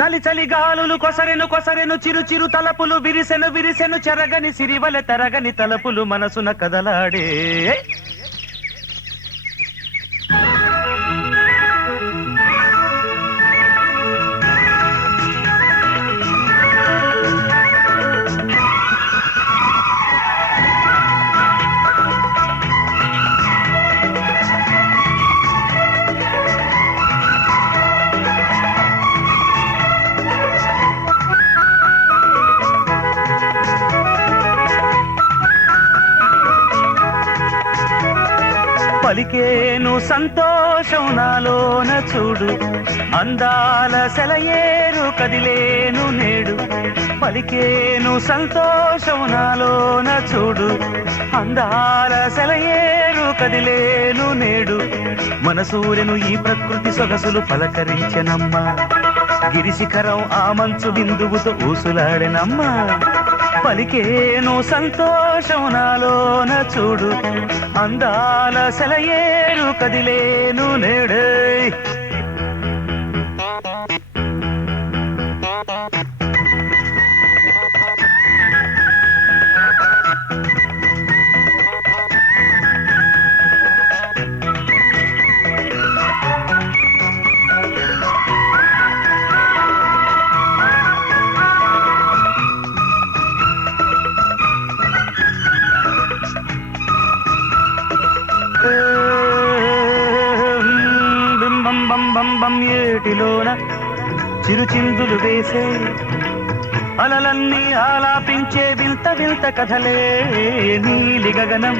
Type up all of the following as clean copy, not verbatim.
చలి చలి గాలులు కొసరెను కొసరెను చిరు చిరు తలపులు విరిసెను విరిసెను చెరగని సిరివల తరగని తలపులు మనసున కదలాడే పలికేను సంతోషం నాలోన చూడు అందాల సెలయేరు కదిలేను నేడు పలికేను సంతోషం నాలోన చూడు అందాల సెలయేరు కదిలేను నేడు మనసూరెను ఈ ప్రకృతి సొగసులు పలకరించెనమ్మా గిరిశిఖరం ఆ మంచు బిందువుతో ఊసులాడెనమ్మా పలికేను సంతోషం నాలోన చూడు అందాల సెలయేరు కదిలేను నేడే బింబం బం బం బం ఏటిలోన చిరుచిందులు వేసే అలలన్నీ ఆలాపించే వింత వింత కథలే నీలి గగనం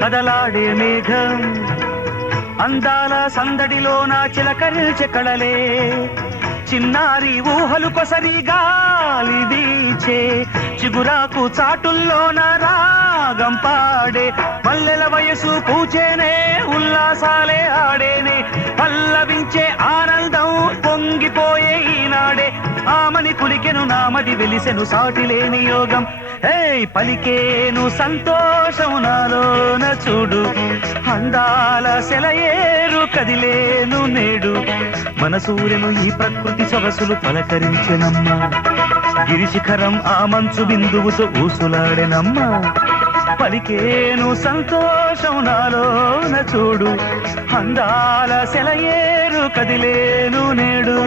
కదలాడే మేఘం అందాల సందడిలోన చిలకరిల్చే కళలే చిన్నారి ఊహలు కొసరి గాలి వీచే చిగురాకు చాటుల్లోన రాగం పాడే మల్లెల వయసు పూచేనే ఉల్లాసాలే ఆడేనే పల్లవించే ఆనందం పొంగిపోయే ఈనాడే ఆమని కులికెను నామది వెలిసెను సాటిలేని యోగం పలికేను సంతోషం నాలోన చూడు అందాల సెలయేరు కదిలేను నేడు మనసూరెను ఈ ప్రకృతి సొగసులు పలకరించెనమ్మా గిరిశిఖరం ఆ మంచు బిందువుతో ఊసులాడెనమ్మా పలికేను సంతోషం నాలోన చూడు అందాల సెలయేరు కదిలేను నేడు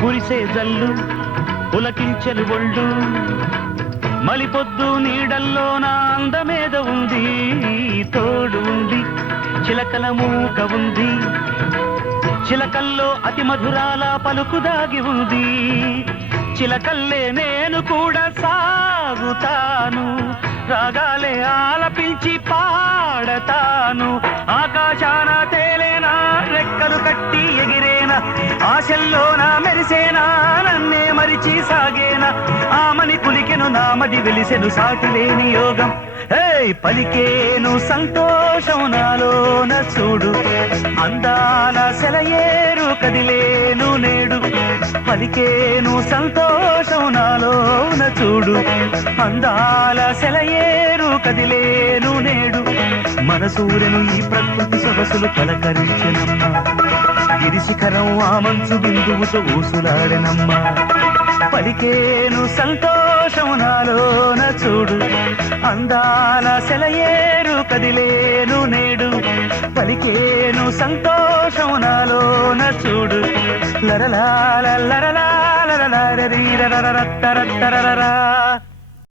కురిసే జల్లు పులకించెలు ఒళ్ళు మలిపొద్దు నీడల్లో నా అందమేద ఉంది తోడు ఉంది చిలకల మూక ఉంది చిలకల్లో అతి మధురాల పలుకు దాగి ఉంది చిలకల్లే నేను కూడా సాగుతాను రాగాలే ఆలపించి పాడతాను ఆకాశాన తేలేనా రెక్కలు కట్టి ఎగిరేనా ఆశల్లోనా మెరిసేనా నన్నే మరిచి సాగేనా ఆమని కులికెను నామది వెలిసెను సాటిలేని యోగం పలికేను సంతోషం నాలోన చూడు అందాల సెలయేరు కదిలేను నేడు పలికేను సంతోషం నాలోన చూడు అందాల సెలయేరు కదిలేను నేడు మనసూరెను ఈ ప్రకృతి సొగసులు పలకరించెనమ్మా గిరిశిఖరం ఆ మంచు బిందువుతో ఊసులాడెనమ్మా పలికేను సంతోషం నాలోన చూడు అందాల సెలయేరు కదిలేను నేడు పలికేను సంతోషం నాలోన చూడు లరలా లరలా లరలా